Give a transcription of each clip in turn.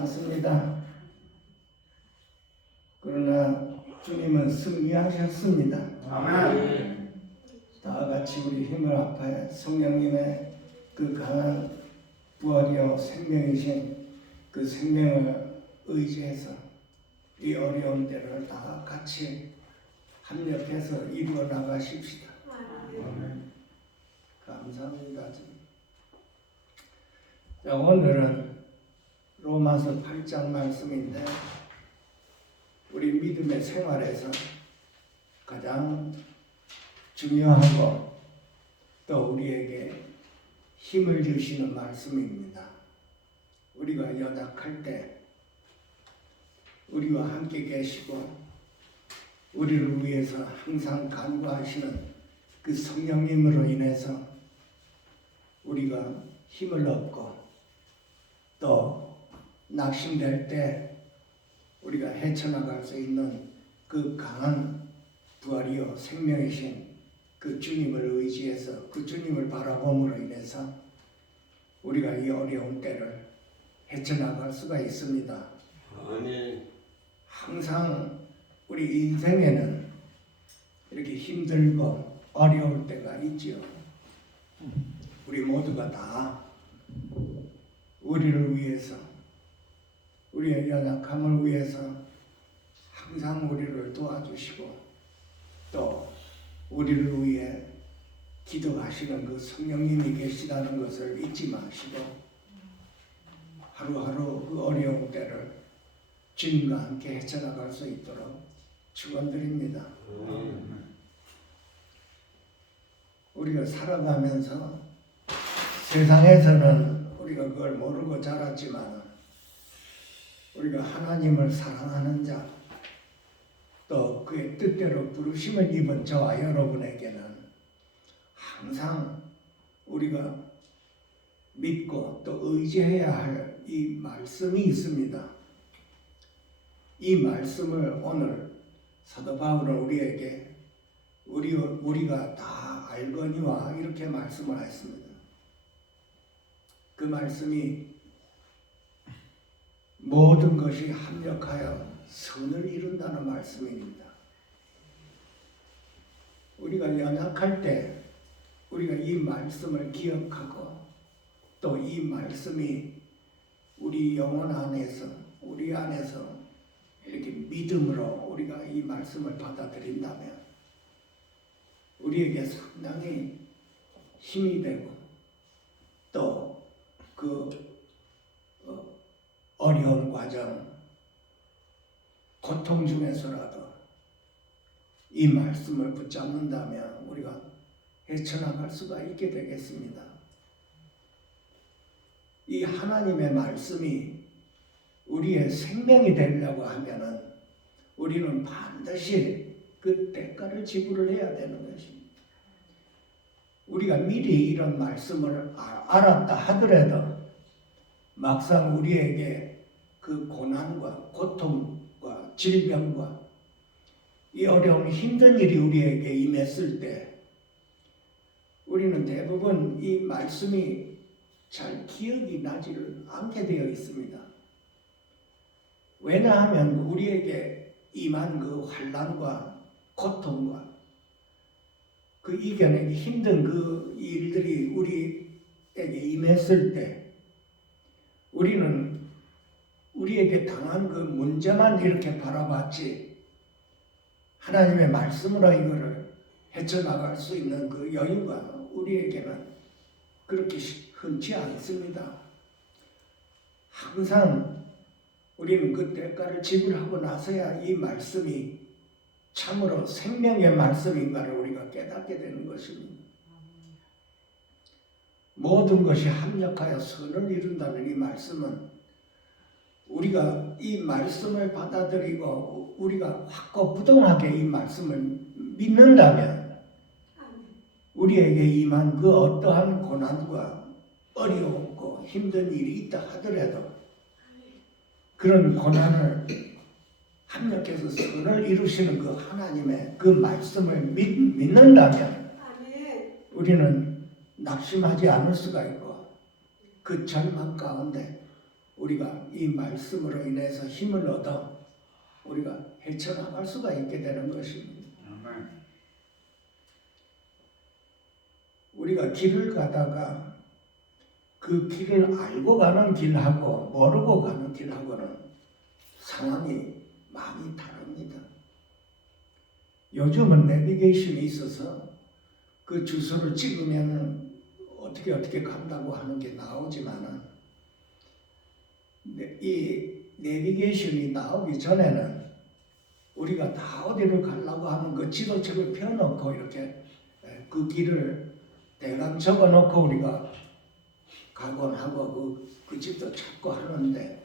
많습니다. 그러나 주님은 승리하셨습니다. 아멘. 다 같이 우리 힘을 합하여 성령님의 그 강한 부활이요 생명이신 그 생명을 의지해서 이 어려운 때를 다 같이 합력해서 이루어 나가십시다. 아멘. 감사합니다. 자, 오늘은 로마서 8장 말씀인데 우리 믿음의 생활에서 가장 중요하고 또 우리에게 힘을 주시는 말씀입니다. 우리가 연약할 때 우리와 함께 계시고 우리를 위해서 항상 간구하시는 그 성령님으로 인해서 우리가 힘을 얻고 또 낙심될 때 우리가 헤쳐나갈 수 있는 그 강한 부활이요 생명이신 그 주님을 의지해서 그 주님을 바라봄으로 인해서 우리가 이 어려운 때를 헤쳐나갈 수가 있습니다. 아멘. 항상 우리 인생에는 이렇게 힘들고 어려울 때가 있지요. 우리 모두가 다 우리를 위해서 우리의 연약함을 위해서 항상 우리를 도와주시고 또 우리를 위해 기도하시는 그 성령님이 계시다는 것을 잊지 마시고 하루하루 그 어려운 때를 주님과 함께 헤쳐나갈 수 있도록 축원드립니다. 우리가 살아가면서 세상에서는 우리가 그걸 모르고 자랐지만 우리가 하나님을 사랑하는 자 또 그의 뜻대로 부르심을 입은 저와 여러분에게는 항상 우리가 믿고 또 의지해야 할 이 말씀이 있습니다. 이 말씀을 오늘 사도 바울은 우리에게 우리가 다 알거니와 이렇게 말씀을 했습니다. 그 말씀이 모든 것이 합력하여 선을 이룬다는 말씀입니다. 우리가 연약할 때 우리가 이 말씀을 기억하고 또 이 말씀이 우리 영혼 안에서 우리 안에서 이렇게 믿음으로 우리가 이 말씀을 받아들인다면 우리에게 상당히 힘이 되고 또 그 어려운 과정 고통 중에서라도 이 말씀을 붙잡는다면 우리가 헤쳐나갈 수가 있게 되겠습니다. 이 하나님의 말씀이 우리의 생명이 되려고 하면은 우리는 반드시 그 대가를 지불을 해야 되는 것입니다. 우리가 미리 이런 말씀을 알았다 하더라도 막상 우리에게 그 고난과 고통과 질병과 이 어려운 힘든 일이 우리에게 임했을 때 우리는 대부분 이 말씀이 잘 기억이 나지를 않게 되어 있습니다. 왜냐하면 우리에게 임한 그 환난과 고통과 그 이겨내기 힘든 그 일들이 우리에게 임했을 때 우리는 우리에게 당한 그 문제만 이렇게 바라봤지 하나님의 말씀으로 이거를 헤쳐나갈 수 있는 그 여유가 우리에게는 그렇게 흔치 않습니다. 항상 우리는 그 대가를 지불하고 나서야 이 말씀이 참으로 생명의 말씀인가를 우리가 깨닫게 되는 것입니다. 모든 것이 합력하여 선을 이룬다는 이 말씀은 우리가 이 말씀을 받아들이고 우리가 확고부동하게 이 말씀을 믿는다면 우리에게 임한 그 어떠한 고난과 어려웠고 힘든 일이 있다 하더라도 그런 고난을 합력해서 선을 이루시는 그 하나님의 그 말씀을 믿는다면 우리는 낙심하지 않을 수가 있고 그 절망 가운데 우리가 이 말씀으로 인해서 힘을 얻어 우리가 헤쳐나갈 수가 있게 되는 것입니다. 우리가 길을 가다가 그 길을 알고 가는 길하고 모르고 가는 길하고는 상황이 많이 다릅니다. 요즘은 내비게이션이 있어서 그 주소를 찍으면 어떻게 간다고 하는 게 나오지만은 이 내비게이션이 나오기 전에는 우리가 다 어디를 가려고 하면 그 지도책을 펴놓고 이렇게 그 길을 대강 적어놓고 우리가 가곤 하고 그 집도 찾고 하는데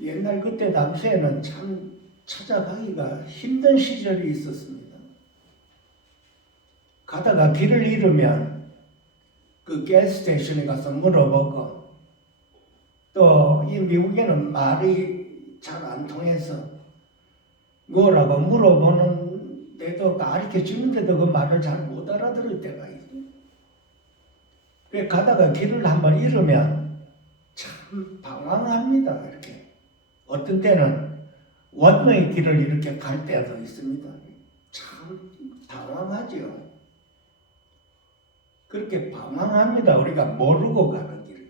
옛날 그때 당시에는 참 찾아가기가 힘든 시절이 있었습니다. 가다가 길을 잃으면 그 가스스테이션에 가서 물어보고 또 이 미국에는 말이 잘 안 통해서 뭐라고 물어보는데도 가르쳐 주는데도 그 말을 잘 못 알아들을 때가 있어요. 그래 가다가 길을 한번 잃으면 참 방황합니다. 이렇게 어떤 때는 원웨이 길을 이렇게 갈 때도 있습니다. 참 당황하지요. 그렇게 방황합니다. 우리가 모르고 가는 길.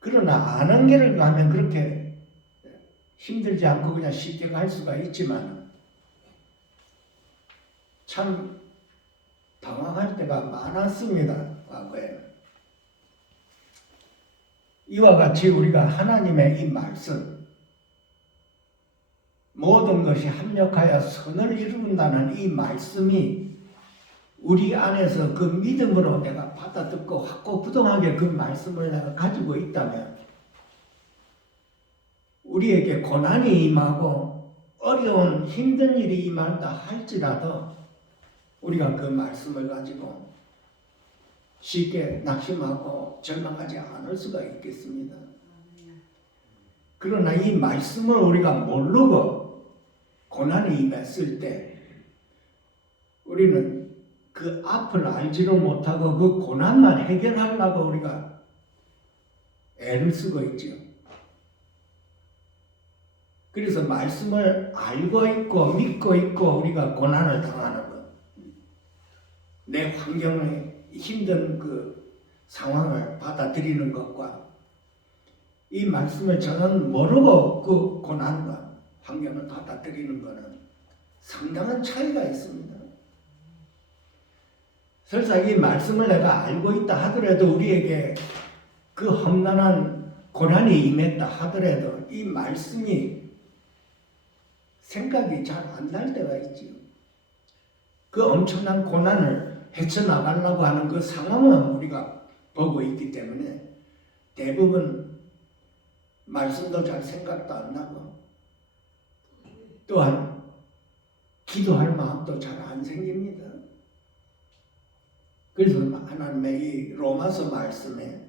그러나 아는 길을 가면 그렇게 힘들지 않고 그냥 쉽게 갈 수가 있지만 참 당황할 때가 많았습니다. 과거에는. 이와 같이 우리가 하나님의 이 말씀 모든 것이 합력하여 선을 이룬다는 이 말씀이 우리 안에서 그 믿음으로 내가 받아듣고 확고부동하게 그 말씀을 내가 가지고 있다면 우리에게 고난이 임하고 어려운 힘든 일이 임한다 할지라도 우리가 그 말씀을 가지고 쉽게 낙심하고 절망하지 않을 수가 있겠습니다. 그러나 이 말씀을 우리가 모르고 고난이 임했을 때 우리는 그 앞을 알지를 못하고 그 고난만 해결하려고 우리가 애를 쓰고 있죠. 그래서 말씀을 알고 있고 믿고 있고 우리가 고난을 당하는 것. 내 환경의 힘든 그 상황을 받아들이는 것과 이 말씀을 저는 모르고 그 고난과 환경을 받아들이는 것은 상당한 차이가 있습니다. 설사 이 말씀을 내가 알고 있다 하더라도 우리에게 그 험난한 고난이 임했다 하더라도 이 말씀이 생각이 잘 안 날 때가 있지요. 그 엄청난 고난을 헤쳐나가려고 하는 그 상황은 우리가 보고 있기 때문에 대부분 말씀도 잘 생각도 안 나고 또한 기도할 마음도 잘 안 생깁니다. 그래서 하나님의 이 로마서 말씀에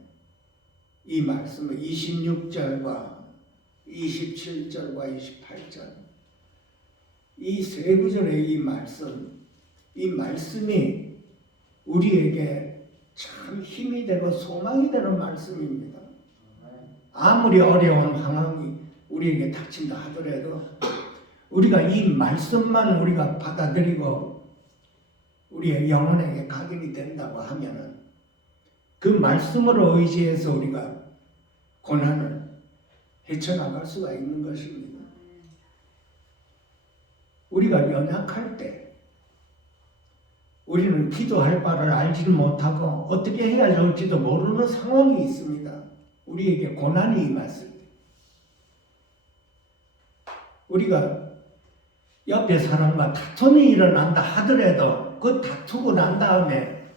이 말씀을 26절과 27절과 28절 이 세 구절의 이 말씀이 우리에게 참 힘이 되고 소망이 되는 말씀입니다. 아무리 어려운 상황이 우리에게 닥친다 하더라도 우리가 이 말씀만 우리가 받아들이고 우리의 영혼에게 각인이 된다고 하면은 그 말씀으로 의지해서 우리가 고난을 헤쳐나갈 수가 있는 것입니다. 우리가 연약할 때 우리는 기도할 바를 알지를 못하고 어떻게 해야 할지도 모르는 상황이 있습니다. 우리에게 고난이 임했을 때 우리가 옆에 사람과 다툼이 일어난다 하더라도 그 다투고 난 다음에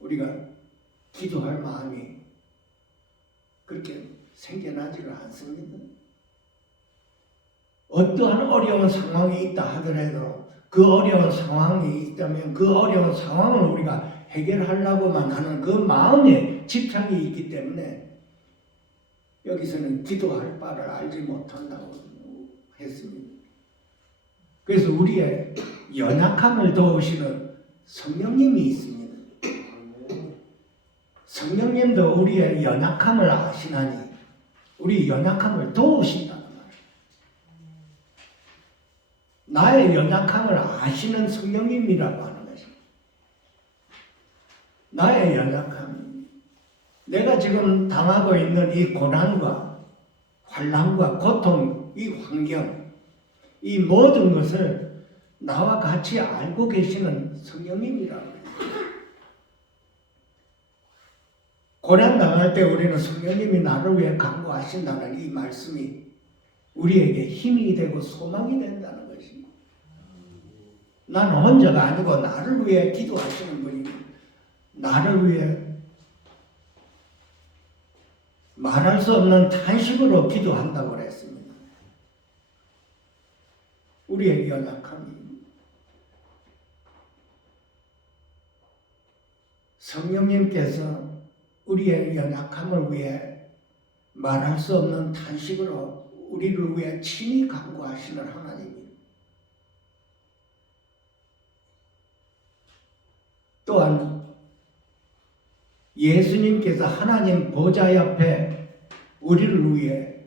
우리가 기도할 마음이 그렇게 생겨나지가 않습니다. 어떠한 어려운 상황이 있다 하더라도 그 어려운 상황이 있다면 그 어려운 상황을 우리가 해결하려고만 하는 그 마음에 집착이 있기 때문에 여기서는 기도할 바를 알지 못한다고 했습니다. 그래서 우리의 연약함을 도우시는 성령님이 있습니다. 성령님도 우리의 연약함을 아시나니 우리 연약함을 도우신다는 말이에요. 나의 연약함을 아시는 성령님이라고 하는 것입니다. 나의 연약함, 내가 지금 당하고 있는 이 고난과 환난과 고통, 이 환경, 이 모든 것을 나와 같이 알고 계시는 성령님이라고 해요. 고난 당할 때 우리는 성령님이 나를 위해 간구하신다는 이 말씀이 우리에게 힘이 되고 소망이 된다는 것입니다. 나는 혼자가 아니고 나를 위해 기도하시는 분이 나를 위해 말할 수 없는 탄식으로 기도한다고 그랬습니다. 우리의 연약함이 성령님께서 우리의 연약함을 위해 말할 수 없는 탄식으로 우리를 위해 친히 간구하시는 하나님입니다. 또한 예수님께서 하나님 보좌 옆에 우리를 위해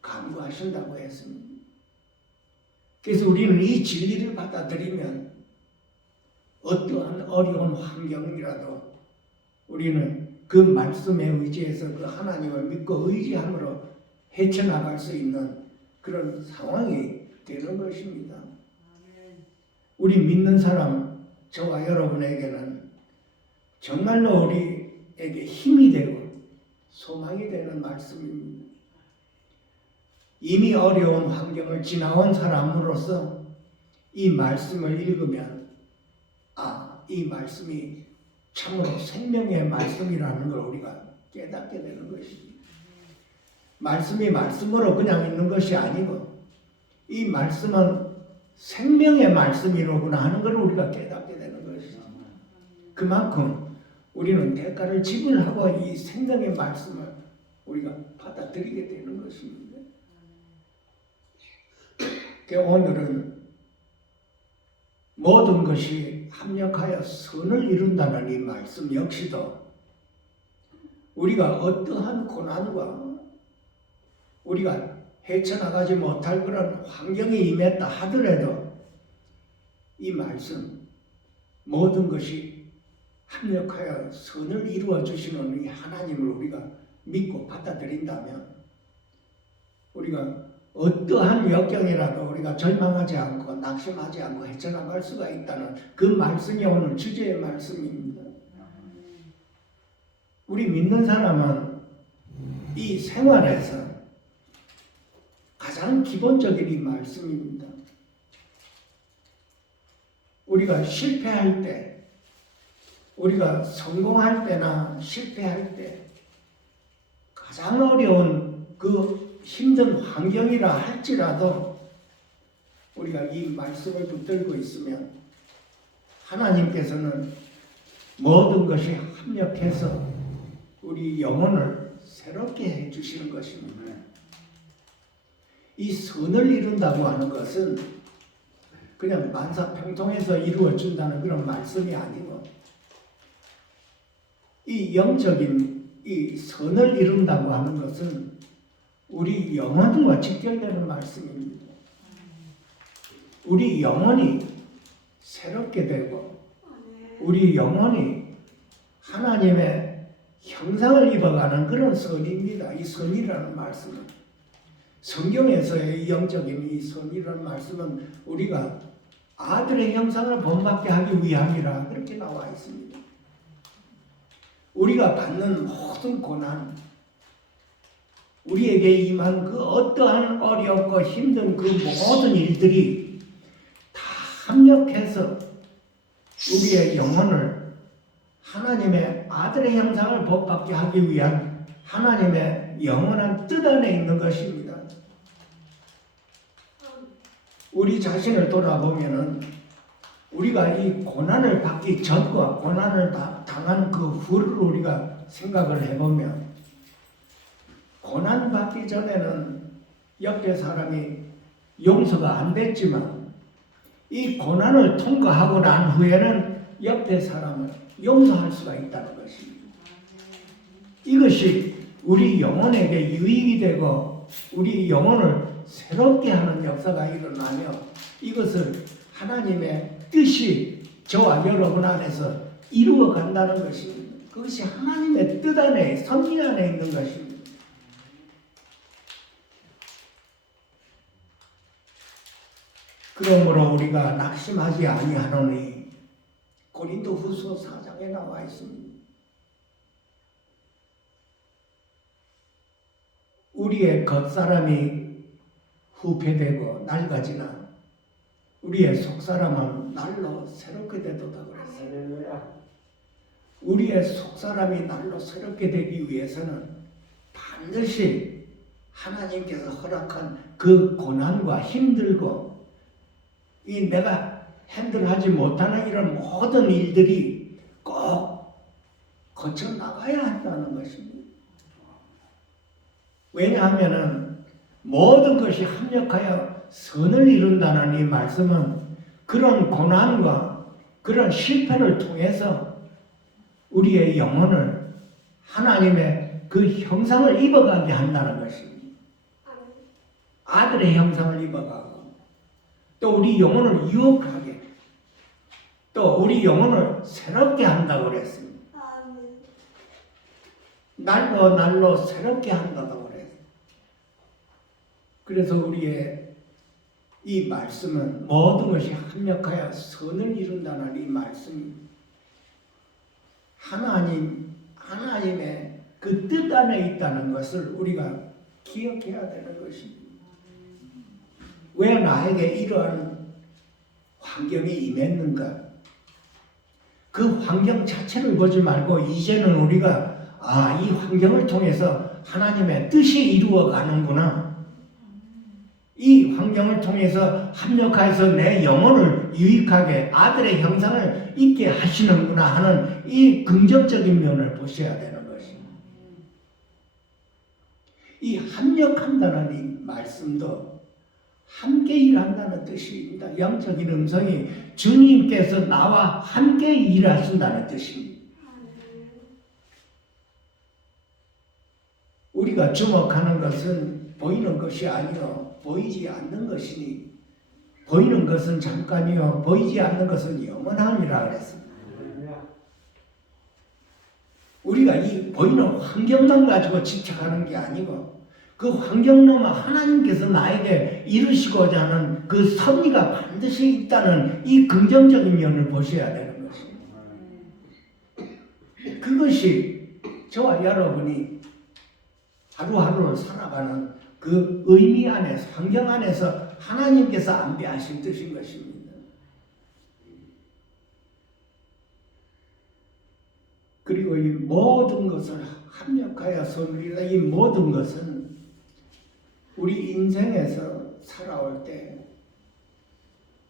간구하신다고 했습니다. 그래서 우리는 이 진리를 받아들이면 어떠한 어려운 환경이라도 우리는 그 말씀에 의지해서 그 하나님을 믿고 의지함으로 헤쳐나갈 수 있는 그런 상황이 되는 것입니다. 우리 믿는 사람, 저와 여러분에게는 정말로 우리에게 힘이 되고 소망이 되는 말씀입니다. 이미 어려운 환경을 지나온 사람으로서 이 말씀을 읽으면 이 말씀이 참으로 생명의 말씀이라는 걸 우리가 깨닫게 되는 것입니다. 말씀이 말씀으로 그냥 있는 것이 아니고 이 말씀은 생명의 말씀이로구나 하는 걸 우리가 깨닫게 되는 것이죠. 그만큼 우리는 대가를 지불하고 이 생명의 말씀을 우리가 받아들이게 되는 것입니다. 오늘은 모든 것이 합력하여 선을 이룬다는 이 말씀 역시도 우리가 어떠한 고난과 우리가 헤쳐나가지 못할 그런 환경이 임했다 하더라도 이 말씀 모든 것이 합력하여 선을 이루어 주시는 이 하나님을 우리가 믿고 받아들인다면 우리가 어떠한 역경이라도 우리가 절망하지 않고 낙심하지 않고 헤쳐나갈 수가 있다는 그 말씀이 오늘 주제의 말씀입니다. 우리 믿는 사람은 이 생활에서 가장 기본적인 이 말씀입니다. 우리가 실패할 때, 우리가 성공할 때나 실패할 때 가장 어려운 그 힘든 환경이라 할지라도 우리가 이 말씀을 붙들고 있으면 하나님께서는 모든 것이 합력해서 우리 영혼을 새롭게 해주시는 것입니다. 이 선을 이룬다고 하는 것은 그냥 만사평통해서 이루어진다는 그런 말씀이 아니고 이 영적인 이 선을 이룬다고 하는 것은 우리 영혼과 직결되는 말씀입니다. 우리 영혼이 새롭게 되고 우리 영혼이 하나님의 형상을 입어가는 그런 선입니다. 이 선이라는 말씀은 성경에서의 영적인 이 선이라는 말씀은 우리가 아들의 형상을 본받게 하기 위함이라 그렇게 나와 있습니다. 우리가 받는 모든 고난, 우리에게 임한 그 어떠한 어렵고 힘든 그 모든 일들이 다 합력해서 우리의 영혼을 하나님의 아들의 형상을 본받게 하기 위한 하나님의 영원한 뜻 안에 있는 것입니다. 우리 자신을 돌아보면은 우리가 이 고난을 받기 전과 고난을 당한 그 후를 우리가 생각을 해보면 고난 받기 전에는 옆에 사람이 용서가 안 됐지만 이 고난을 통과하고 난 후에는 옆에 사람을 용서할 수가 있다는 것입니다. 이것이 우리 영혼에게 유익이 되고 우리 영혼을 새롭게 하는 역사가 일어나며 이것을 하나님의 뜻이 저와 여러분 안에서 이루어 간다는 것입니다. 그것이 하나님의 뜻 안에, 섭리 안에 있는 것입니다. 그러므로 우리가 낙심하지 아니하노니 고린도후서 4장에 나와 있습니다. 우리의 겉사람이 후패되고 낡아지나 우리의 속사람은 날로 새롭게 되도다 그랬어요. 할렐루야. 우리의 속사람이 날로 새롭게 되기 위해서는 반드시 하나님께서 허락한 그 고난과 힘들고 이 내가 핸들하지 못하는 이런 모든 일들이 꼭 거쳐 나가야 한다는 것입니다. 왜냐하면 모든 것이 합력하여 선을 이룬다는 이 말씀은 그런 고난과 그런 실패를 통해서 우리의 영혼을 하나님의 그 형상을 입어가게 한다는 것입니다. 아들의 형상을 입어가고 또 우리 영혼을 유혹하게 또 우리 영혼을 새롭게 한다고 그랬습니다. 날로 날로 새롭게 한다고 그랬어요. 그래서 우리의 이 말씀은 모든 것이 합력하여 선을 이룬다는 이 말씀입니다. 하나님의 그 뜻 안에 있다는 것을 우리가 기억해야 되는 것입니다. 왜 나에게 이러한 환경이 임했는가? 그 환경 자체를 보지 말고 이제는 우리가 이 환경을 통해서 하나님의 뜻이 이루어가는구나. 이 환경을 통해서 합력해서 내 영혼을 유익하게 아들의 형상을 입게 하시는구나 하는 이 긍정적인 면을 보셔야 되는 것입니다. 이 합력한다는 이 말씀도 함께 일한다는 뜻입니다. 영적인 음성이 주님께서 나와 함께 일하신다는 뜻입니다. 우리가 주목하는 것은 보이는 것이 아니요 보이지 않는 것이니 보이는 것은 잠깐이요 보이지 않는 것은 영원함이라 그랬습니다. 우리가 이 보이는 환경만 가지고 집착하는 게 아니고 그 환경 넘어 하나님께서 나에게 이루시고자 하는 그 섭리가 반드시 있다는 이 긍정적인 면을 보셔야 되는 것입니다. 그것이 저와 여러분이 하루하루를 살아가는 그 의미 안에서, 환경 안에서 하나님께서 안배하신 뜻인 것입니다. 그리고 이 모든 것을 합력하여 선물이다. 이 모든 것은 우리 인생에서 살아올 때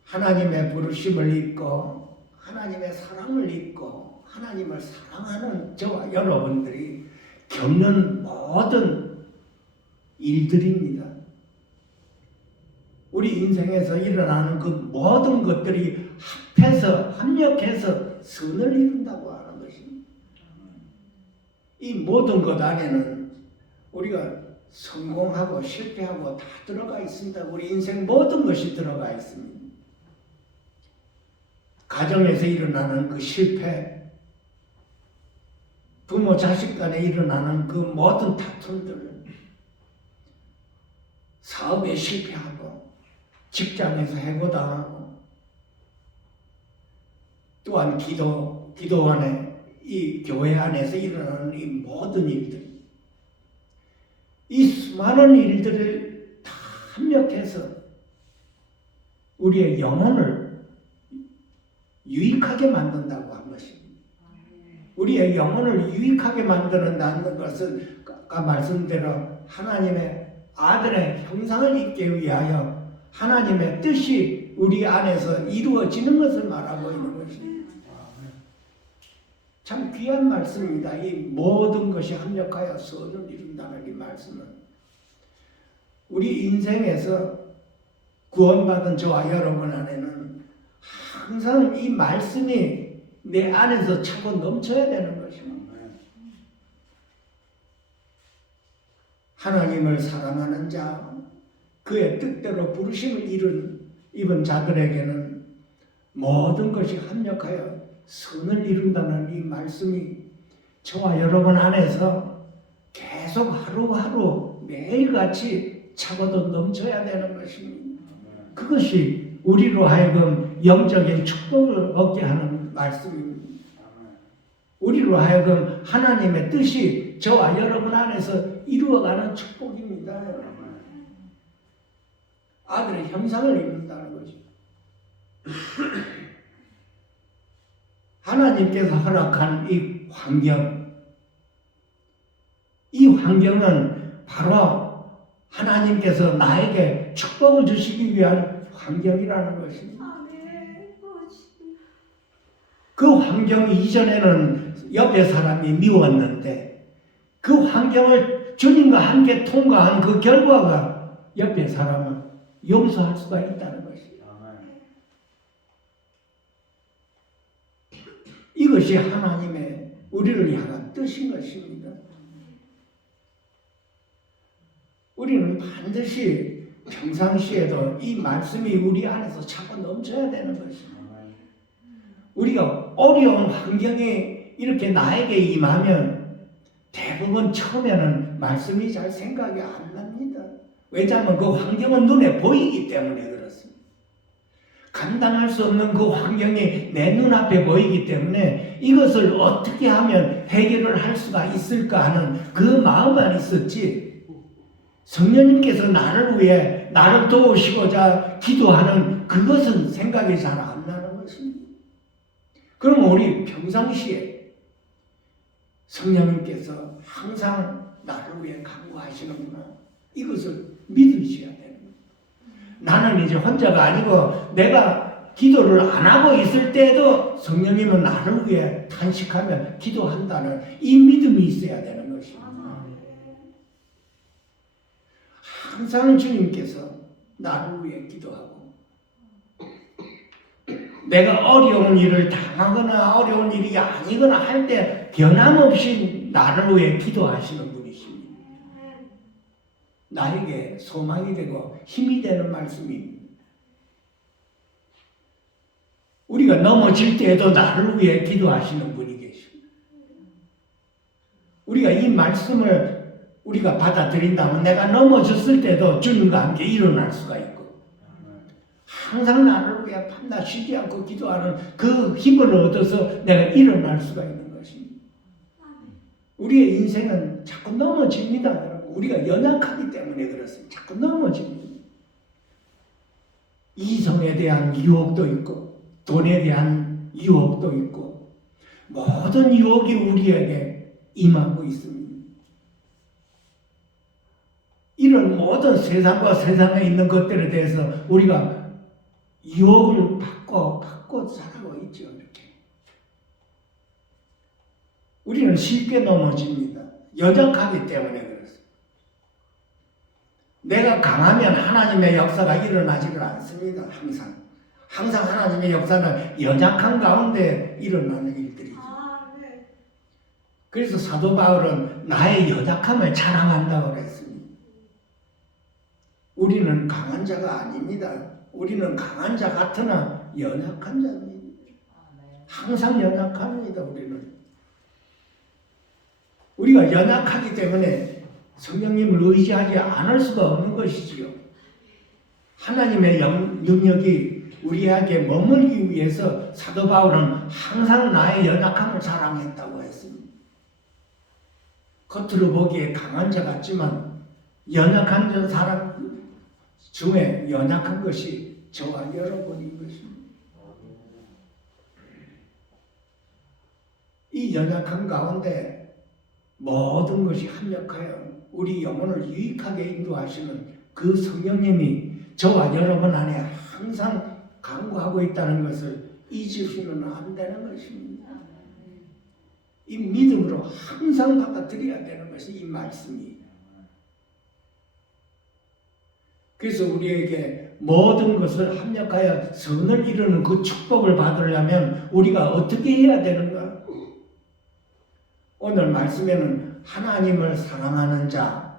하나님의 부르심을 입고 하나님의 사랑을 입고 하나님을 사랑하는 저와 여러분들이 겪는 모든 일들입니다. 우리 인생에서 일어나는 그 모든 것들이 합해서 합력해서 선을 이룬다고 하는 것입니다. 이 모든 것 안에는 우리가 성공하고 실패하고 다 들어가 있습니다. 우리 인생 모든 것이 들어가 있습니다. 가정에서 일어나는 그 실패, 부모 자식 간에 일어나는 그 모든 다툼들, 사업에 실패하고 직장에서 해고당하고 또한 기도 안에 이 교회 안에서 일어나는 이 모든 일들, 이 수많은 일들을 다 합력해서 우리의 영혼을 유익하게 만든다고 한 것입니다. 우리의 영혼을 유익하게 만드는다는 것은 아까 말씀대로 하나님의 아들의 형상을 입기 위하여 하나님의 뜻이 우리 안에서 이루어지는 것을 말하고 있는 것입니다. 참 귀한 말씀입니다. 이 모든 것이 합력하여 선을 이룬다는 이 말씀은 우리 인생에서 구원받은 저와 여러분 안에는 항상 이 말씀이 내 안에서 차고 넘쳐야 되는 것입니다. 하나님을 사랑하는 자, 그의 뜻대로 부르심을 입은 자들에게는 모든 것이 합력하여 선을 이룬다는 이 말씀이 저와 여러분 안에서 계속 하루하루 매일같이 차고도 넘쳐야 되는 것입니다. 그것이 우리로 하여금 영적인 축복을 얻게 하는 말씀입니다. 우리로 하여금 하나님의 뜻이 저와 여러분 안에서 이루어가는 축복입니다. 아들의 형상을 입는다는 거죠. 하나님께서 허락한 이 환경은 바로 하나님께서 나에게 축복을 주시기 위한 환경이라는 것입니다. 그 환경 이전에는 옆에 사람이 미웠는데 그 환경을 주님과 함께 통과한 그 결과가 옆에 사람을 용서할 수가 있다는 것입니다. 이것이 하나님의 우리를 향한 뜻인 것입니다. 우리는 반드시 평상시에도 이 말씀이 우리 안에서 자꾸 넘쳐야 되는 것입니다. 우리가 어려운 환경이 이렇게 나에게 임하면 대부분 처음에는 말씀이 잘 생각이 안 납니다. 왜냐하면 그 환경은 눈에 보이기 때문에 그렇습니다. 감당할 수 없는 그 환경이 내 눈앞에 보이기 때문에 이것을 어떻게 하면 해결을 할 수가 있을까 하는 그 마음만 있었지, 성령님께서 나를 위해 나를 도우시고자 기도하는 그것은 생각이 잘 안 나는 것입니다. 그럼 우리 평상시에 성령님께서 항상 나를 위해 간구하시는구나, 이것을 믿으셔야 됩니다. 나는 이제 혼자가 아니고 내가 기도를 안 하고 있을 때에도 성령님은 나를 위해 탄식하며 기도한다는 이 믿음이 있어야 되는 것입니다. 항상 주님께서 나를 위해 기도하고, 내가 어려운 일을 당하거나 어려운 일이 아니거나 할 때 변함없이 나를 위해 기도하시는 분이십니다. 나에게 소망이 되고 힘이 되는 말씀입니다. 우리가 넘어질 때에도 나를 위해 기도하시는 분이 계십니다. 우리가 이 말씀을 우리가 받아들인다면 내가 넘어졌을 때도 주님과 함께 일어날 수가 있고, 항상 나를 위해 밤낮 쉬지 않고 기도하는 그 힘을 얻어서 내가 일어날 수가 있는 것입니다. 우리의 인생은 자꾸 넘어집니다, 여러분. 우리가 연약하기 때문에 그렇습니다. 자꾸 넘어집니다. 이성에 대한 유혹도 있고 돈에 대한 유혹도 있고 모든 유혹이 우리에게 임하고 있습니다. 이런 모든 세상과 세상에 있는 것들에 대해서 우리가 유혹을 받고 살아가고 있죠. 이렇게. 우리는 쉽게 넘어집니다. 연약하기 때문에 그렇습니다. 내가 강하면 하나님의 역사가 일어나지를 않습니다. 항상 하나님의 역사는 연약한 가운데 일어나는 일들이죠. 그래서 사도 바울은 나의 연약함을 자랑한다고 그랬습니다. 우리는 강한 자가 아닙니다. 우리는 강한 자 같으나 연약한 자입니다. 항상 연약합니다. 우리가 연약하기 때문에 성령님을 의지하지 않을 수가 없는 것이지요. 하나님의 능력이 우리에게 머물기 위해서 사도 바울은 항상 나의 연약함을 자랑했다고 했습니다. 겉으로 보기에 강한 자 같지만 연약한 사람 중에 연약한 것이 저와 여러분인 것입니다. 이 연약한 가운데 모든 것이 합력하여 우리 영혼을 유익하게 인도하시는 그 성령님이 저와 여러분 안에 항상 강구하고 있다는 것을 잊으시면 안 되는 것입니다. 이 믿음으로 항상 받아들여야 되는 것이 이 말씀이. 그래서 우리에게 모든 것을 합력하여 선을 이루는 그 축복을 받으려면 우리가 어떻게 해야 되는가? 오늘 말씀에는 하나님을 사랑하는 자,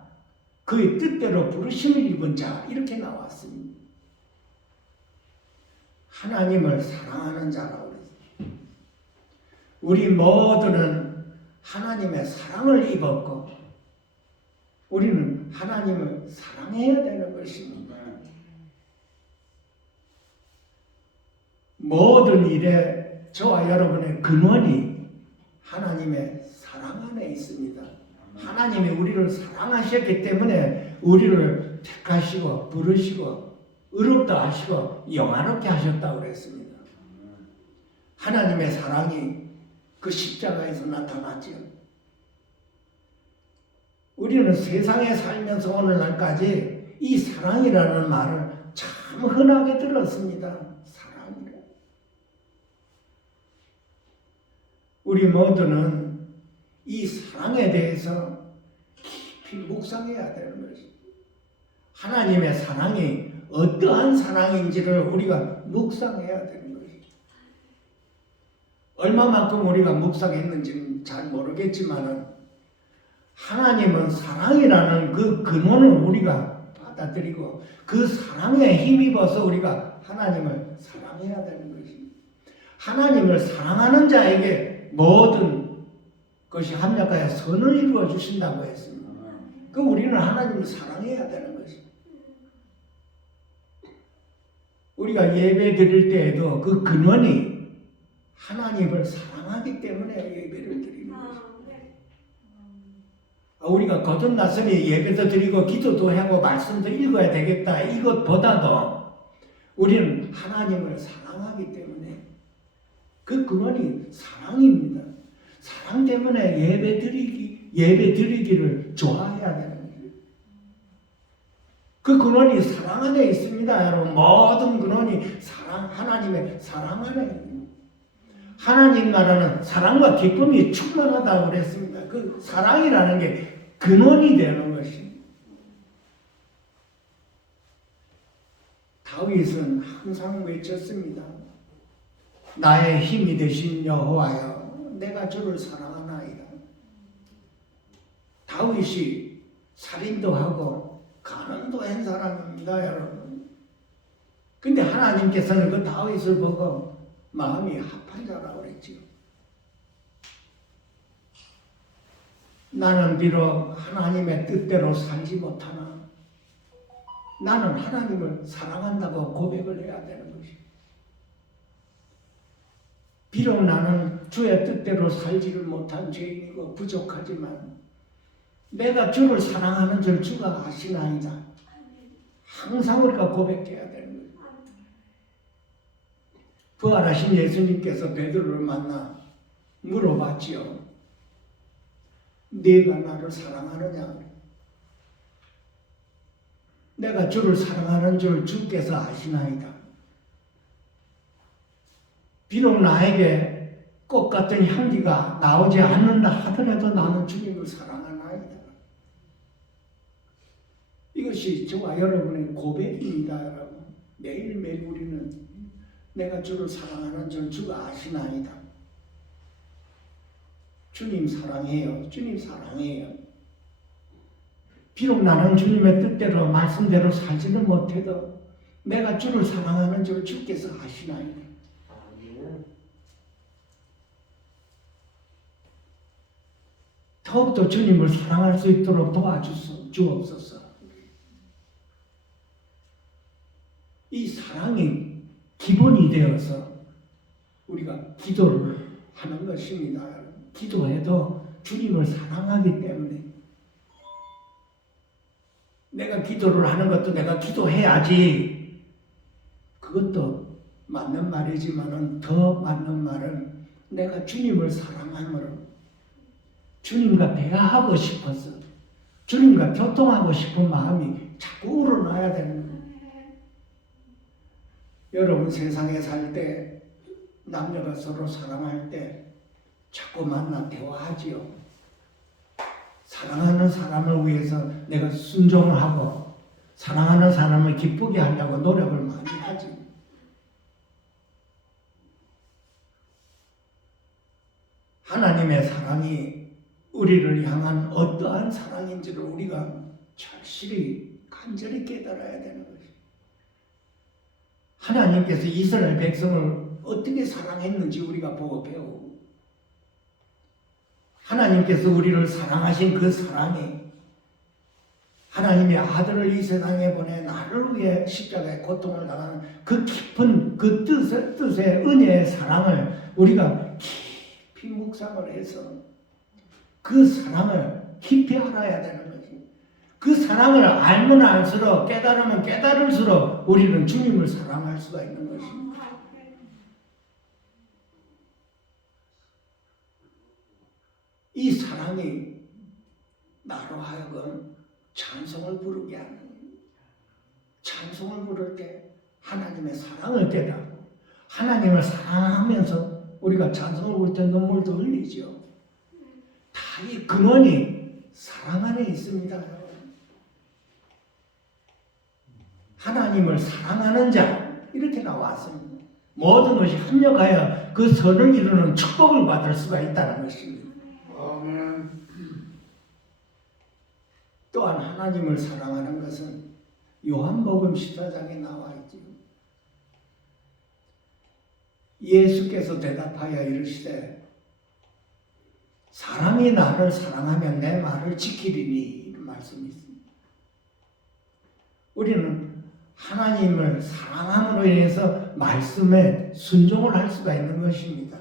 그의 뜻대로 부르심을 입은 자 이렇게 나왔습니다. 하나님을 사랑하는 자라고 그랬어요. 우리 모두는 하나님의 사랑을 입었고 우리는 하나님을 사랑해야 되는 것입니다. 모든 일에 저와 여러분의 근원이 하나님의 사랑 안에 있습니다. 하나님이 우리를 사랑하셨기 때문에 우리를 택하시고 부르시고 의롭다 하시고 영화롭게 하셨다고 그랬습니다. 하나님의 사랑이 그 십자가에서 나타났죠. 우리는 세상에 살면서 오늘날까지 이 사랑이라는 말을 참 흔하게 들었습니다. 사랑이라. 우리 모두는 이 사랑에 대해서 깊이 묵상해야 되는 것입니다. 하나님의 사랑이 어떠한 사랑인지를 우리가 묵상해야 되는 것입니다. 얼마만큼 우리가 묵상했는지는 잘 모르겠지만은 하나님은 사랑이라는 그 근원을 우리가 받아들이고 그 사랑에 힘입어서 우리가 하나님을 사랑해야 되는 것입니다. 하나님을 사랑하는 자에게 모든 것이 합력하여 선을 이루어 주신다고 했습니다. 그 우리는 하나님을 사랑해야 되는 것입니다. 우리가 예배 드릴 때에도 그 근원이 하나님을 사랑하기 때문에 예배를 드리는 것입니다. 우리가 거듭났으니 예배도 드리고 기도도 하고 말씀도 읽어야 되겠다. 이것보다도 우리는 하나님을 사랑하기 때문에 그 근원이 사랑입니다. 사랑 때문에 예배 드리기를 좋아해야 되는 거예요. 그 근원이 사랑 안에 있습니다. 여러분 모든 근원이 하나님의 사랑 안에 있습니다. 하나님 나라는 사랑과 기쁨이 충만하다고 그랬습니다. 그 사랑이라는 게 근원이 되는 것입니다. 다윗은 항상 외쳤습니다. 나의 힘이 되신 여호와여, 내가 주를 사랑하나이다. 다윗이 살인도 하고 간음도 한 사람입니다, 여러분. 근데 하나님께서는 그 다윗을 보고 마음이 합한 자라고 그랬지요. 나는 비록 하나님의 뜻대로 살지 못하나 나는 하나님을 사랑한다고 고백을 해야 되는 것입니다. 비록 나는 주의 뜻대로 살지를 못한 죄인이고 부족하지만 내가 주를 사랑하는 줄 주가 아시나이다. 항상 우리가 고백해야 되는 거예요. 부활하신 예수님께서 베드로를 만나 물어봤지요. 네가 나를 사랑하느냐? 내가 주를 사랑하는 줄 주께서 아시나이다. 비록 나에게 꽃 같은 향기가 나오지 않는다 하더라도 나는 주님을 사랑하나이다. 이것이 저와 여러분의 고백입니다. 여러분. 매일매일 우리는 내가 주를 사랑하는 줄 주가 아시나이다. 주님 사랑해요. 주님 사랑해요. 비록 나는 주님의 뜻대로 말씀대로 살지는 못해도 내가 주를 사랑하는 줄 주께서 아시나이다. 더욱더 주님을 사랑할 수 있도록 도와주옵소서. 이 사랑이 기본이 되어서 우리가 기도를 하는 것입니다. 기도해도 주님을 사랑하기 때문에 내가 기도를 하는 것도 내가 기도해야지. 그것도 맞는 말이지만은 더 맞는 말은 내가 주님을 사랑함으로 주님과 대화하고 싶어서 주님과 교통하고 싶은 마음이 자꾸 우러나야 되는 거예요. 여러분 세상에 살 때 남녀가 서로 사랑할 때 자꾸 만나 대화하지요. 사랑하는 사람을 위해서 내가 순종을 하고 사랑하는 사람을 기쁘게 하려고 노력을 많이 하지. 하나님의 사랑이 우리를 향한 어떠한 사랑인지를 우리가 절실히 간절히 깨달아야 되는 것이. 하나님께서 이스라엘 백성을 어떻게 사랑했는지 우리가 보고 배우고, 하나님께서 우리를 사랑하신 그 사랑이 하나님의 아들을 이 세상에 보내 나를 위해 십자가의 고통을 당하는 그 깊은 그 뜻의 은혜의 사랑을 우리가 깊이 묵상을 해서 그 사랑을 깊이 알아야 되는 거지. 그 사랑을 알면 알수록, 깨달으면 깨달을수록 우리는 주님을 사랑할 수가 있는 것입니다. 이 사랑이 나로 하여금 찬송을 부르게 하는 거예요. 찬송을 부를 때 하나님의 사랑을 깨닫고 하나님을 사랑하면서 우리가 찬송을 부를 때 눈물도 흘리죠. 다 이 근원이 사랑 안에 있습니다. 하나님을 사랑하는 자, 이렇게 나왔습니다. 모든 것이 합력하여 그 선을 이루는 축복을 받을 수가 있다는 것입니다. 아멘. 또한 하나님을 사랑하는 것은 요한복음 14장에 나와 있죠. 예수께서 대답하여 이르시되 사람이 나를 사랑하면 내 말을 지키리니, 이런 말씀이 있습니다. 우리는 하나님을 사랑함으로 인해서 말씀에 순종을 할 수가 있는 것입니다.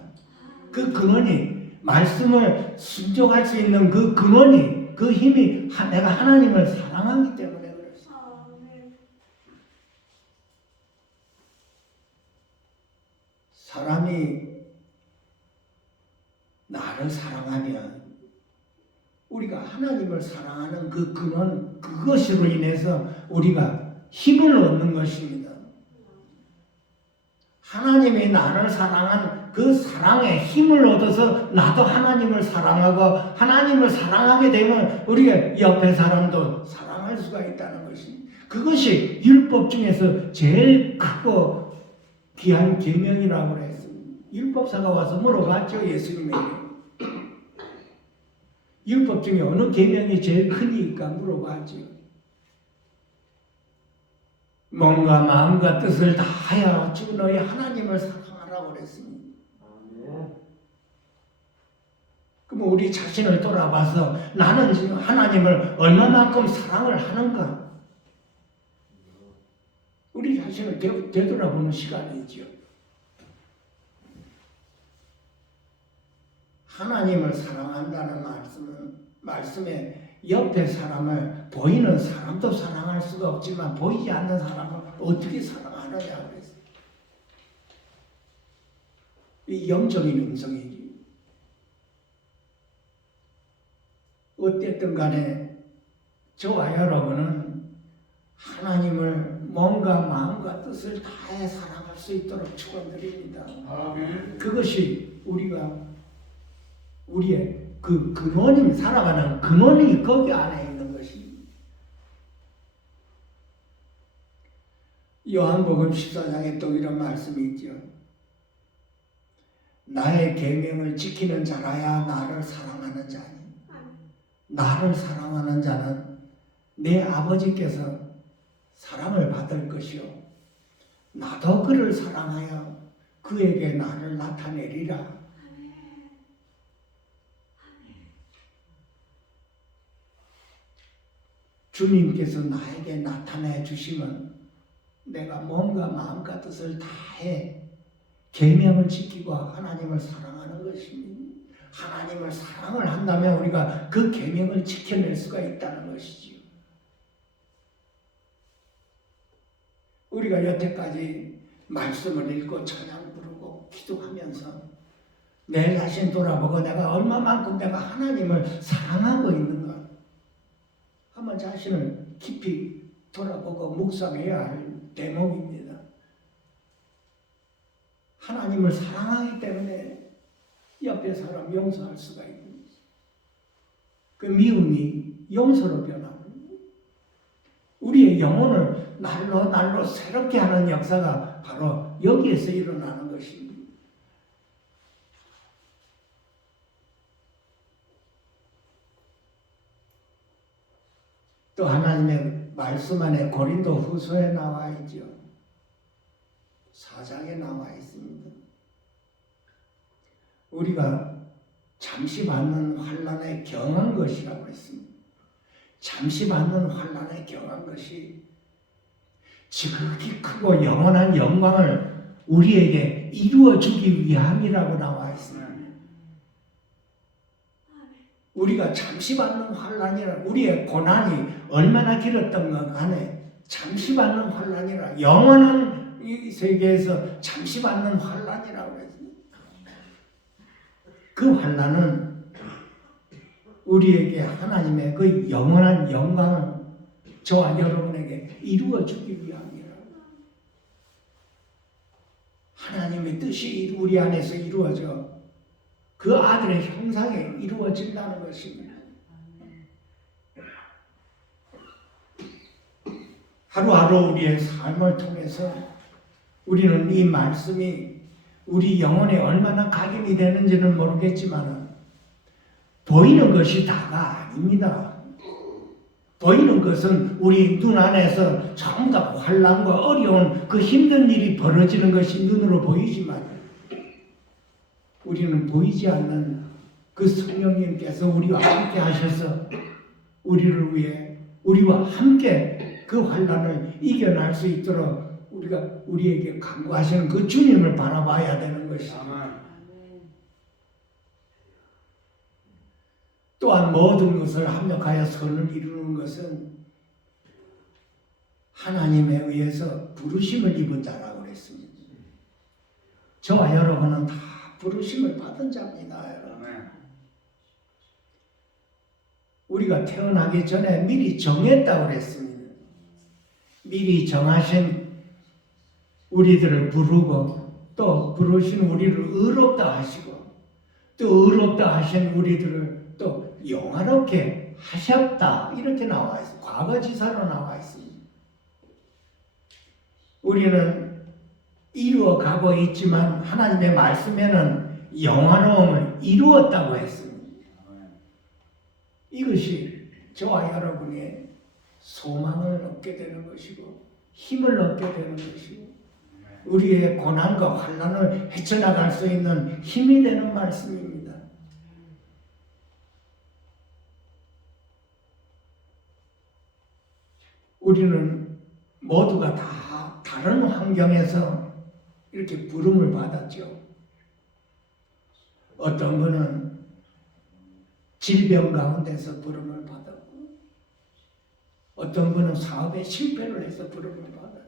그 근원이, 말씀을 순종할 수 있는 그 근원이, 그 힘이 내가 하나님을 사랑하기 때문에 그렇습니다. 사람이 나를 사랑하면 우리가 하나님을 사랑하는 그 근원, 그것으로 인해서 우리가 힘을 얻는 것입니다. 하나님이 나를 사랑한 그 사랑에 힘을 얻어서 나도 하나님을 사랑하고, 하나님을 사랑하게 되면 우리가 옆에 사람도 사랑할 수가 있다는 것입니다. 그것이 율법 중에서 제일 크고 귀한 계명이라고 했습니다. 율법사가 와서 물어봤죠, 예수님에게. 율법 중에 어느 계명이 제일 크니까 물어봤죠. 몸과 마음과 뜻을 다하여 주 너희 하나님을 사랑하라고 그랬습니다. 그럼 우리 자신을 돌아봐서 나는 지금 하나님을 얼마만큼 사랑을 하는가? 우리 자신을 되돌아보는 시간이죠. 하나님을 사랑한다는 말씀에 옆에 사람을, 보이는 사람도 사랑할 수가 없지만 보이지 않는 사람을 어떻게 사랑하느냐 그랬어요. 이 영적인 음성이지. 어쨌든 간에 저와 여러분은 하나님을 몸과 마음과 뜻을 다해 사랑할 수 있도록 축원드립니다. 아멘. 그것이 우리의 그 근원이, 살아가는 근원이 거기 안에 있는 것입니다. 요한복음 14장에 또 이런 말씀이 있죠. 나의 계명을 지키는 자라야 나를 사랑하는 자니, 나를 사랑하는 자는 내 아버지께서 사랑을 받을 것이요 나도 그를 사랑하여 그에게 나를 나타내리라. 주님께서 나에게 나타내 주시면 내가 몸과 마음과 뜻을 다해 계명을 지키고 하나님을 사랑하는 것입니다. 하나님을 사랑을 한다면 우리가 그 계명을 지켜낼 수가 있다는 것이지요. 우리가 여태까지 말씀을 읽고 찬양 부르고 기도하면서 내 자신 돌아보고 내가 얼마만큼 내가 하나님을 사랑하고 있는가 한번 자신을 깊이 돌아보고 묵상해야 할 대목입니다. 하나님을 사랑하기 때문에 옆에 사람 용서할 수가 있는 거죠. 그 미움이 용서로 변하고 우리의 영혼을 날로 새롭게 하는 역사가 바로 여기에서 일어나는 것입니다. 또 하나님의 말씀 안에 고린도 후서에 나와 있죠. 4장에 나와 있습니다. 우리가 잠시 받는 환난에 경한 것이라고 했습니다. 잠시 받는 환난에 경한 것이 지극히 크고 영원한 영광을 우리에게 이루어 주기 위함이라고 나와 있습니다. 우리가 잠시 받는 환난이라, 우리의 고난이 얼마나 길었던 것 간에 잠시 받는 환난이라, 영원한 이 세계에서 잠시 받는 환난이라고 했습니다. 그 환난은 우리에게 하나님의 그 영원한 영광을 저와 여러분에게 이루어 주기 위함이라고. 하나님의 뜻이 우리 안에서 이루어져 그 아들의 형상에 이루어진다는 것입니다. 하루하루 우리의 삶을 통해서 우리는 이 말씀이 우리 영혼에 얼마나 각인이 되는지는 모르겠지만 보이는 것이 다가 아닙니다. 보이는 것은 우리 눈 안에서 전부 다 환난과 어려운 그 힘든 일이 벌어지는 것이 눈으로 보이지만 우리는 보이지 않는 그 성령님께서 우리와 함께 하셔서 우리를 위해 우리와 함께 그 환난을 이겨낼 수 있도록 우리에게 간구하시는 그 주님을 바라봐야 되는 것입니다. 또한 모든 것을 합력하여 선을 이루는 것은 하나님에 의해서 부르심을 입은 자라고 그랬습니다. 저와 여러분은 다 부르심을 받은 자입니다. 여러분. 우리가 태어나기 전에 미리 정했다고 그랬습니다. 미리 정하신 우리들을 부르고 또 부르신 우리를 의롭다 하시고 또 의롭다 하신 우리들을 또 영화롭게 하셨다 이렇게 나와 있습니다. 과거지사로 나와 있습니다. 우리는 이루어가고 있지만 하나님의 말씀에는 영화로움을 이루었다고 했습니다. 이것이 저와 여러분의 소망을 얻게 되는 것이고 힘을 얻게 되는 것이고 우리의 고난과 환난을 헤쳐나갈 수 있는 힘이 되는 말씀입니다. 우리는 모두가 다 다른 환경에서 이렇게 부름을 받았죠. 어떤 분은 질병 가운데서 부름을 받았고 어떤 분은 사업에 실패를 해서 부름을 받아요.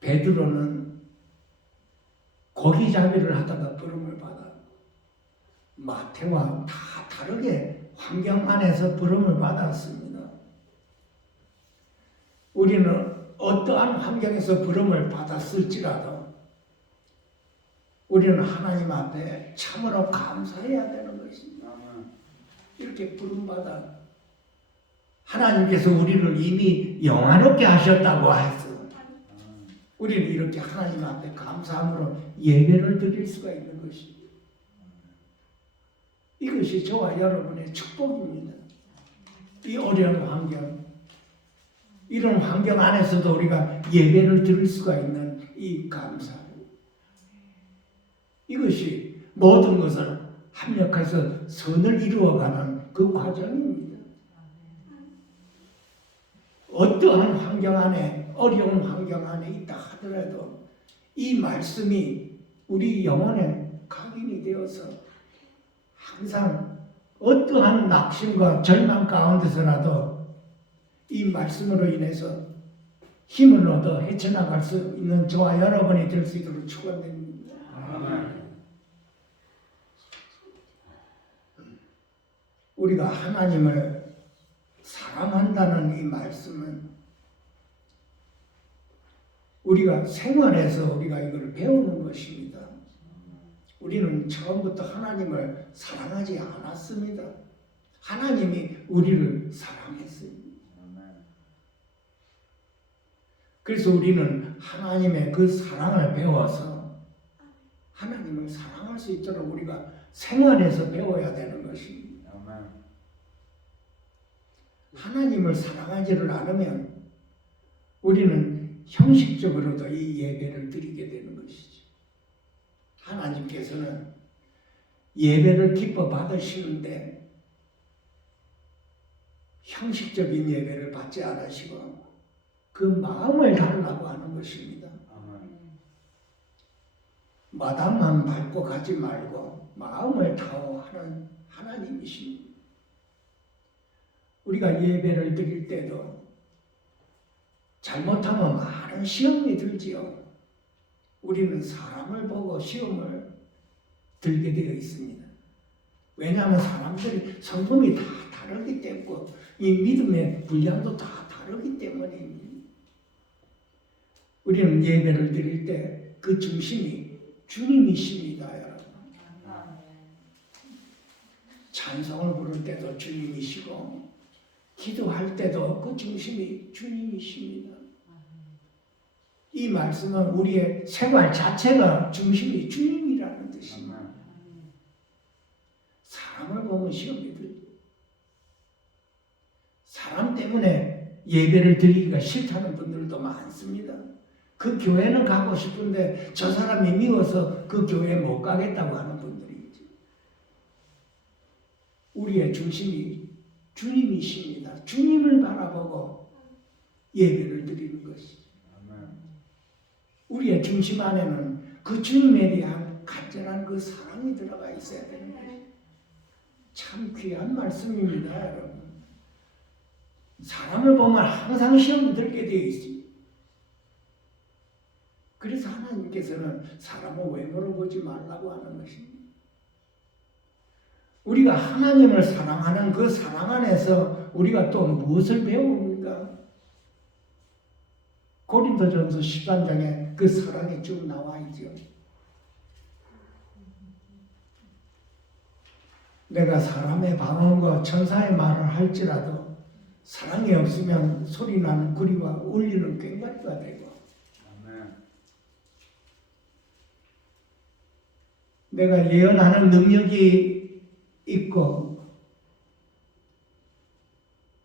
베드로는 고기잡이를 하다가 부름을 받아요. 마태와 다 다르게 환경 안에서 부름을 받았습니다. 우리는 어떠한 환경에서 부름을 받았을지라도 우리는 하나님 앞에 참으로 감사해야 되는 것입니다. 이렇게 부름받아 하나님께서 우리를 이미 영화롭게 하셨다고 해서 우리는 이렇게 하나님 앞에 감사함으로 예배를 드릴 수가 있는 것입니다. 이것이 저와 여러분의 축복입니다. 이 어려운 환경, 이런 환경 안에서도 우리가 예배를 드릴 수가 있는 이 감사. 이것이 모든 것을 합력해서 선을 이루어가는 그 과정입니다. 어떠한 환경 안에, 어려운 환경 안에 있다 하더라도 이 말씀이 우리 영혼에 각인이 되어서 항상 어떠한 낙심과 절망 가운데서라도 이 말씀으로 인해서 힘을 얻어 헤쳐나갈 수 있는 저와 여러분이 될 수 있도록 축원됩니다. 우리가 하나님을 사랑한다는 이 말씀은 우리가 생활에서 우리가 이걸 배우는 것입니다. 우리는 처음부터 하나님을 사랑하지 않았습니다. 하나님이 우리를 사랑했습니다. 그래서 우리는 하나님의 그 사랑을 배워서 하나님을 사랑할 수 있도록 우리가 생활에서 배워야 되는 것입니다. 하나님을 사랑하지를 않으면 우리는 형식적으로도 이 예배를 드리게 되는 것이죠. 하나님께서는 예배를 기뻐 받으시는데 형식적인 예배를 받지 않으시고 그 마음을 달라고 하는 것입니다. 마당만 밟고 가지 말고 마음을 다하는 하나님이십니다. 우리가 예배를 드릴 때도 잘못하면 많은 시험이 들지요. 우리는 사람을 보고 시험을 들게 되어 있습니다. 왜냐하면 사람들이 성품이 다 다르기 때문에 이 믿음의 분량도 다 다르기 때문입니다. 우리는 예배를 드릴 때 그 중심이 주님이십니다, 여러분. 찬송을 부를 때도 주님이시고 기도할 때도 그 중심이 주님이십니다. 이 말씀은 우리의 생활 자체가 중심이 주님이라는 뜻입니다. 사람을 보면 시험이 들죠. 사람 때문에 예배를 드리기가 싫다는 분들도 많습니다. 그 교회는 가고 싶은데 저 사람이 미워서 그 교회에 못 가겠다고 하는 분들이 있죠. 우리의 중심이 주님이십니다. 주님을 바라보고 예배를 드리는 것이죠. 우리의 중심 안에는 그 주님에 대한 간절한 그 사랑이 들어가 있어야 되는 것이죠. 참 귀한 말씀입니다, 여러분. 사람을 보면 항상 시험 들게 되어 있습니다. 그래서 하나님께서는 사람을 외모로 보지 말라고 하는 것입니다. 우리가 하나님을 사랑하는 그 사랑 안에서 우리가 또 무엇을 배웁니까? 고린도전서 13장에 그 사랑이 쭉 나와 있죠. 내가 사람의 방언과 천사의 말을 할지라도 사랑이 없으면 소리나는 구리와 울리는 꽹과리가 되고, 내가 예언하는 능력이 있고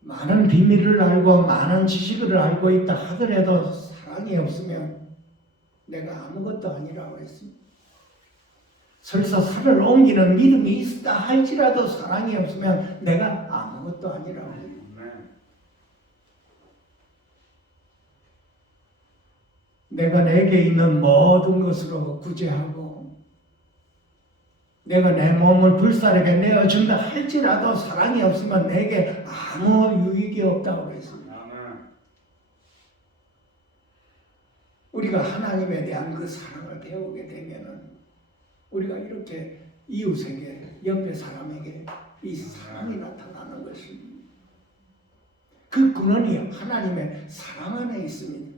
많은 비밀을 알고 많은 지식을 알고 있다 하더라도 사랑이 없으면 내가 아무것도 아니라고 했습니다. 설사 산을 옮기는 믿음이 있다 할지라도 사랑이 없으면 내가 아무것도 아니라고 했습니다. 내가 내게 있는 모든 것으로 구제하고 내가 내 몸을 불사르게 내어준다 할지라도 사랑이 없으면 내게 아무 유익이 없다고 그랬습니다. 우리가 하나님에 대한 그 사랑을 배우게 되면은 우리가 이렇게 이웃에게, 옆에 사람에게 이 사랑이 나타나는 것입니다. 그 근원이 하나님의 사랑 안에 있습니다.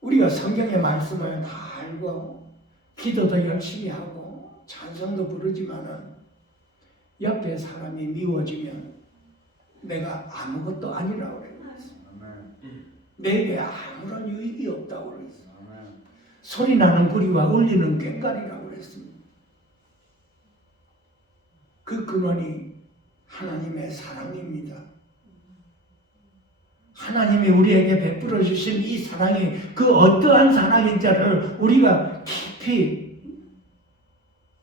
우리가 성경의 말씀을 다 알고 기도도 열심히 하고 찬송도 부르지만은 옆에 사람이 미워지면 내가 아무것도 아니라고 그랬어요. 내게 아무런 유익이 없다고 그랬어요. 소리나는 구리와 울리는 꽹과리라고 그랬습니다. 그 근원이 하나님의 사랑입니다. 하나님이 우리에게 베풀어 주신 이 사랑이 그 어떠한 사랑인지를 우리가 깊이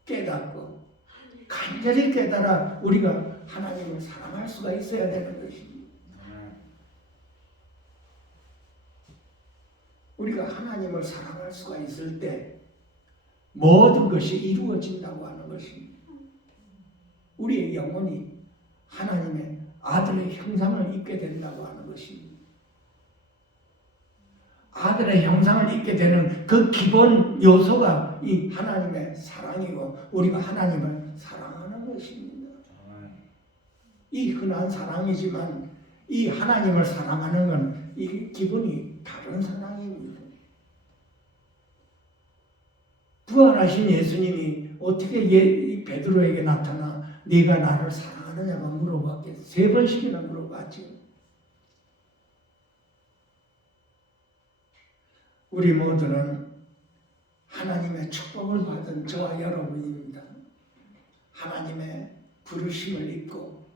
깨닫고 간절히 깨달아 우리가 하나님을 사랑할 수가 있어야 되는 것입니다. 우리가 하나님을 사랑할 수가 있을 때 모든 것이 이루어진다고 하는 것입니다. 우리의 영혼이 하나님의 아들의 형상을 입게 된다고 하는 것입니다. 아들의 형상을 입게 되는 그 기본 요소가 이 하나님의 사랑이고 우리가 하나님을 사랑하는 것입니다. 이 흔한 사랑이지만 이 하나님을 사랑하는 건 이 기분이 다른 사랑입니다. 부활하신 예수님이 어떻게 베드로에게 나타나 네가 나를 사랑하느냐고 물어봤겠어요. 3번씩이나 물어봤죠. 우리 모두는 하나님의 축복을 받은 저와 여러분입니다. 하나님의 부르심을 입고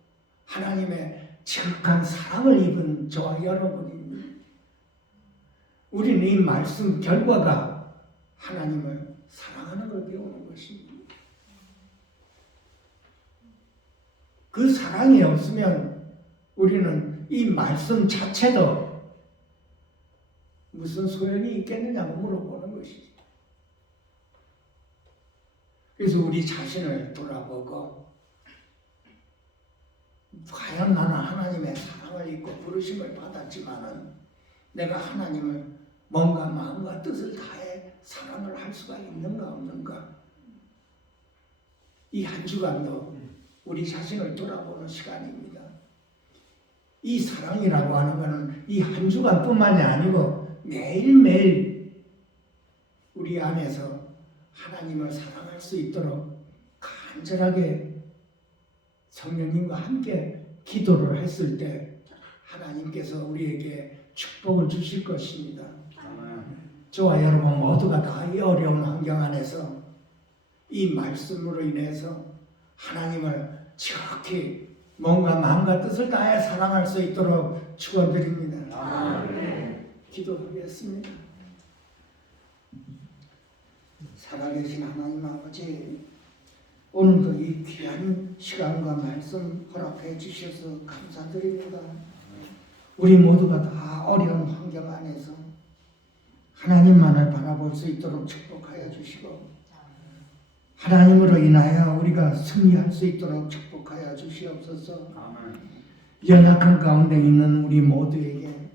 하나님의 지극한 사랑을 입은 저와 여러분입니다. 우리는 이 말씀 결과가 하나님을 사랑하는 걸 배우는 것입니다. 그 사랑이 없으면 우리는 이 말씀 자체도 무슨 소용이 있겠느냐고 물어보는 것이죠. 그래서 우리 자신을 돌아보고 과연 나는 하나님의 사랑을 입고 부르심을 받았지만은 내가 하나님을 뭔가 마음과 뜻을 다해 사랑을 할 수가 있는가 없는가, 이 한 주간도 우리 자신을 돌아보는 시간입니다. 이 사랑이라고 하는 것은 이 한 주간뿐만이 아니고 매일매일 우리 안에서 하나님을 사랑할 수 있도록 간절하게 성령님과 함께 기도를 했을 때 하나님께서 우리에게 축복을 주실 것입니다. 저와 여러분 모두가 다 이 어려운 환경 안에서 이 말씀으로 인해서 하나님을 지극히 뭔가 마음과 뜻을 다해 사랑할 수 있도록 축원드립니다. 기도하겠습니다. 살아계신 하나님 아버지, 오늘도 이 귀한 시간과 말씀 허락해 주셔서 감사드립니다. 우리 모두가 다 어려운 환경 안에서 하나님만을 바라볼 수 있도록 축복하여 주시고 하나님으로 인하여 우리가 승리할 수 있도록 축복하여 주시옵소서. 연약한 가운데 있는 우리 모두에게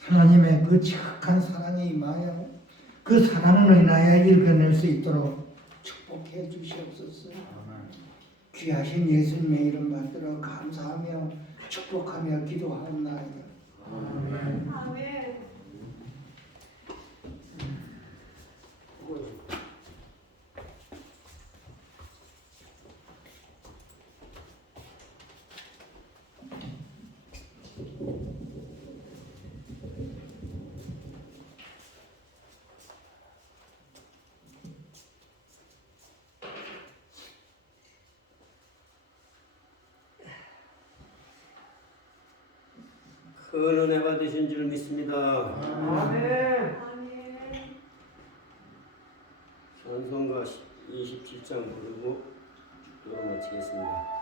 하나님의 그 지극한 사랑이 임하여 그 사랑으로 인하여 읽어낼 수 있도록 축복해 주시옵소서. 귀하신 예수님의 이름 받들어 감사하며 축복하며 기도하옵나이다. 아멘. 큰 은혜 받으신 줄 믿습니다. 아멘. 찬송가 27장 부르고 기도 마치겠습니다.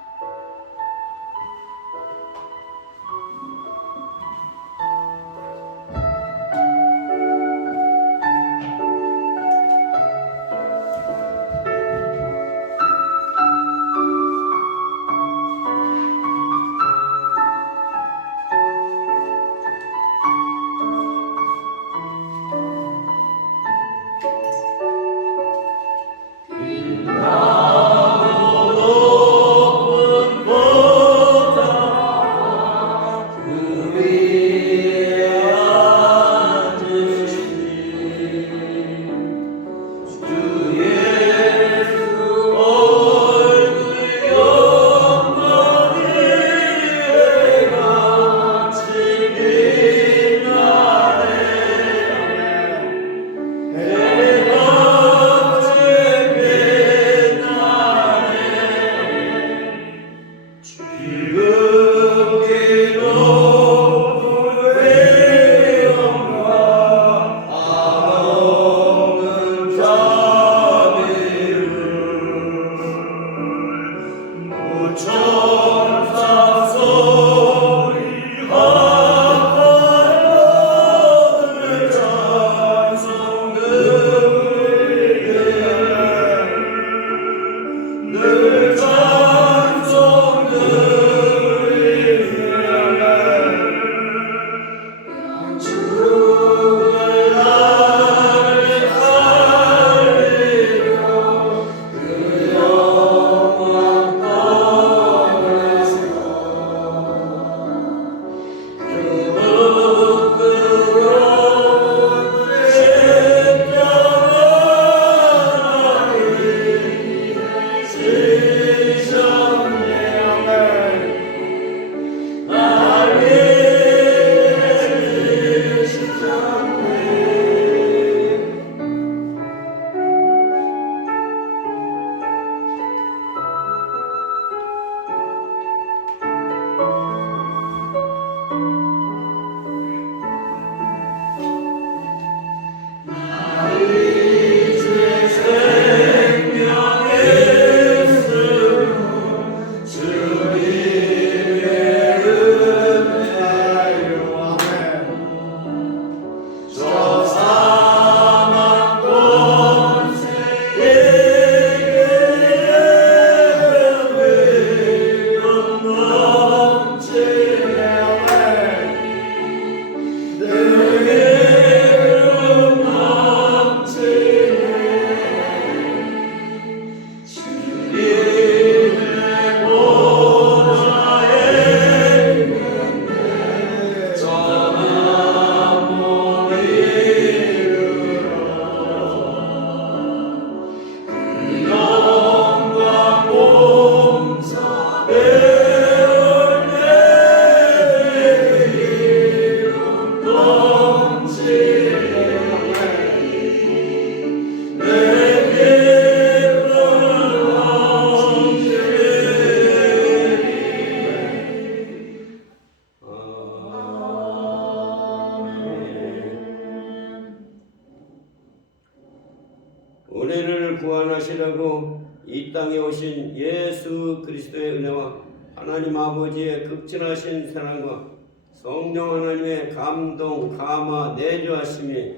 우리를 구원하시려고 이 땅에 오신 예수 그리스도의 은혜와 하나님 아버지의 극진하신 사랑과 성령 하나님의 감동, 감화, 내주하심이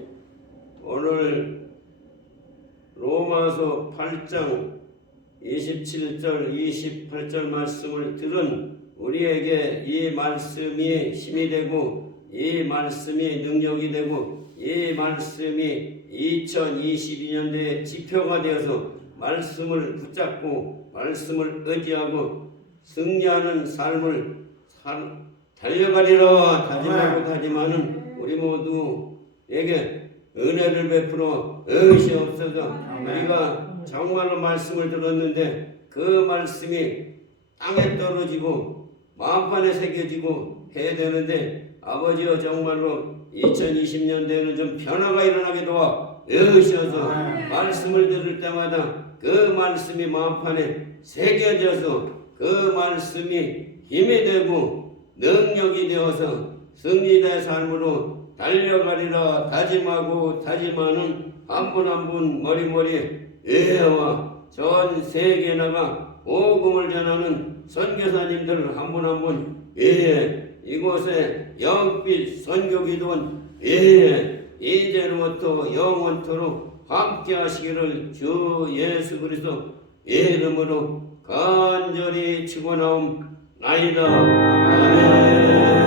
오늘 로마서 8장 27절, 28절 말씀을 들은 우리에게 이 말씀이 힘이 되고 이 말씀이 능력이 되고 이 말씀이 2022년도에 지표가 되어서 말씀을 붙잡고 말씀을 의지하고 승리하는 삶을 달려가리라 다짐하고 다짐하는 우리 모두에게 은혜를 베풀어 의시옵소서. 우리가 정말로 말씀을 들었는데 그 말씀이 땅에 떨어지고 마음판에 새겨지고 해야 되는데 아버지여 정말로 2020년대에는 좀 변화가 일어나게 도와 의시어서 말씀을 들을 때마다 그 말씀이 마음판에 새겨져서 그 말씀이 힘이 되고 능력이 되어서 승리의 삶으로 달려가리라 다짐하고 다짐하는 한 분 한 분 머리머리 예와 전 세계에 나가 복음을 전하는 선교사님들 한 분 한 분 예, 이곳에 영빛 선교기도원 예, 이제로부터 영원토록 함께 하시기를 주 예수 그리스도 이름으로 간절히 축원하옵나이다. 아멘.